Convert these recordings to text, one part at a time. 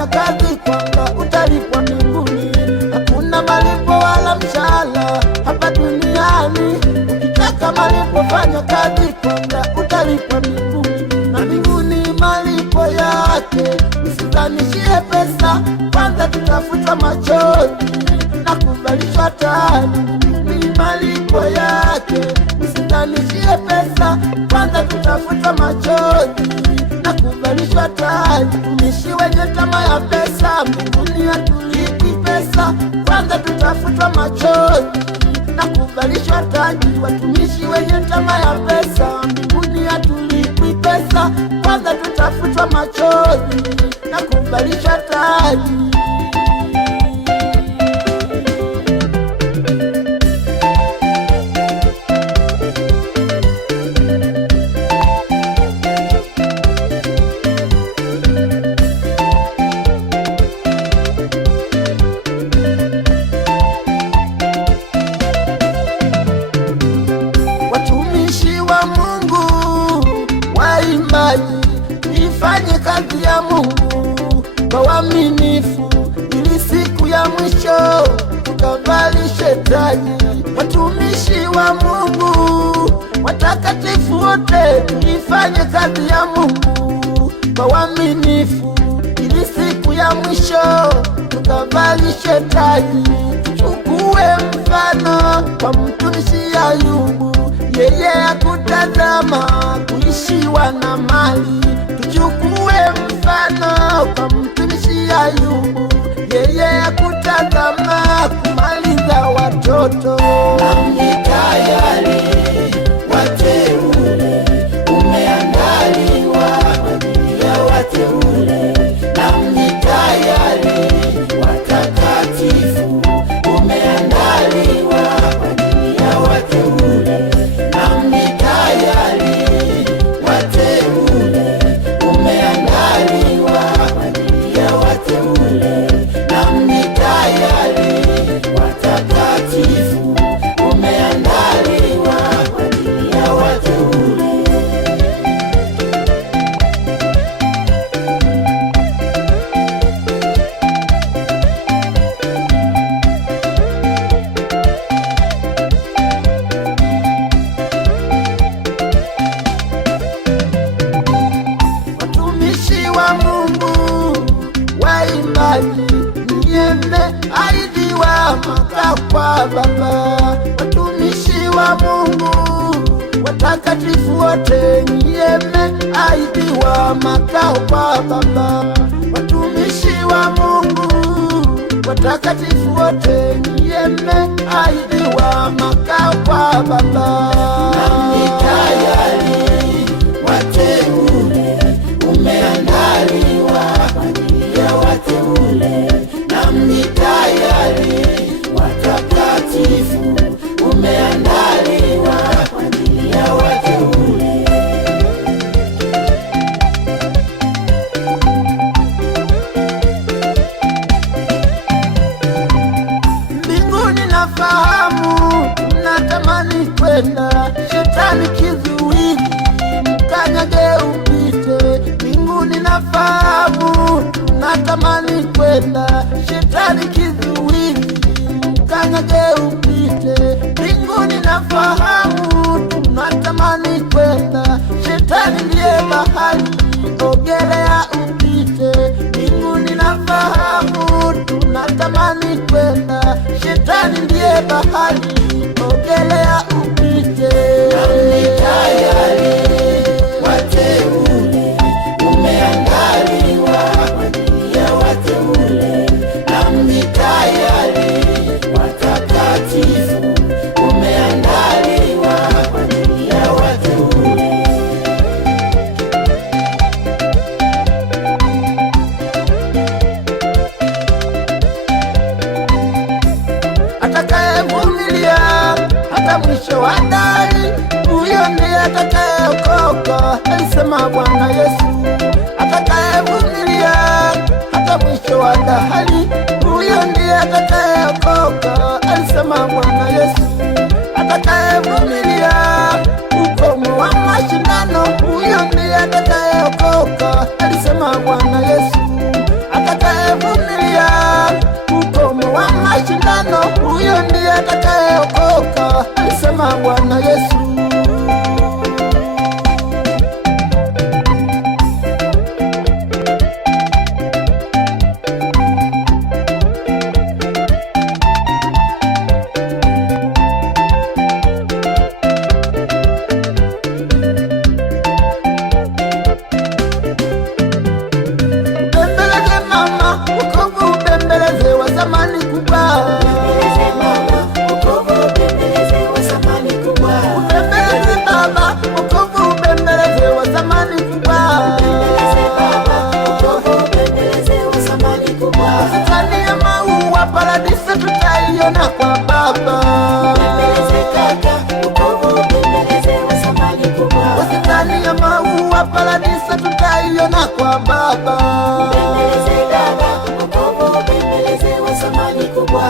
fanya kazi kwanza utalipwa mbinguni. Hakuna malipo wala mshahara hapa duniani. Ukitaka malipo fanya kazi kwanza utalipwa mbinguni. Na mbinguni malipo yake, usidhanishie pesa, kwanza tutafutwa machozi na kuvalishwa taji. Mbinguni malipo yake, usidhanishie pesa, kwanza tutafutwa machozi na kuvalishwa taji. Tumishi wenye tamaa ya pesa, mbinguni hatulipi pesa, kwanza tutafutwa machozi na kuvalishwa taji. Watumishi wenye tamaa ya pesa, mbinguni hatulipi pesa, kwanza tutafutwa machozi na kuvalishwa taji. Ifanye kazi ya Mungu kwa uaminifu, ili siku ya mwisho tukavalishe taji. Watumishi wa Mungu watakatifu wote, ifanye kazi ya Mungu kwa uaminifu, ili siku ya mwisho tukavalishe taji. Tuchukue mfano kwa mtumishi Ayubu, yeye hakutazama kuishiwa na mali. Tuchukue mfano kwa mtumishi Ayubu, yeye hakutazama kumaliza watoto. Nami tayari wateule, umeandaliwa kwa ajili ya wateule. Nami tayari watakatifu, umeandaliwa kwa ajili ya wateule. Nami tayari wateule, umeandaliwa kwa ajili ya wateule. Nami tayari watakatifu, umeandaliwa kwa ajili ya wateule. Watumishi wa Mungu waimbaji, nyie mmeahidiwa makao kwa Baba. Watumishi wa Mungu watakatifu wote, nyie mmeahidiwa makao kwa Baba. Watumishi wa Mungu watakatifu wote, nyie mmeahidiwa makao kwa Baba. Nami tayari wateule, umeandaliwa kwa ajili ya wateule. Nami tayari watakatifu, umeandaliwa kwa ajili ya wateule. Mbinguni nafahamu mnatamani kwenda, shetani kizuizi mkanyage upite. Mbinguni nafahamu mnatamani kwenda, shetani kizuizi mkanyage upite. Mbinguni nafahamu tunatamani kwenda, shetani ndiye bahari, ogelea upite. Mbinguni nafahamu tunatamani kwenda, shetani ndiye bahari, ogelea upite. Nami tayari wateule, umeandaliwa kwa ajili ya wateule. Nami tayari watakatifu, umeandaliwa kwa ajili ya wateule. Atakayevumilia hata mwisho wa dahari, huyo ndiye atakayeokoka, alisema Bwana Yesu. Atakayevumilia hata mwisho wa dahari, huyo ndiye atakayeokoka, alisema Bwana Yesu. Atakayevumilia ukomo wa mashindano, huyo ndiye atakayeokoka, alisema Bwana Yesu.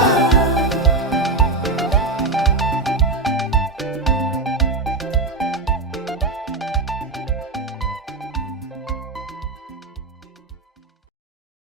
Baba.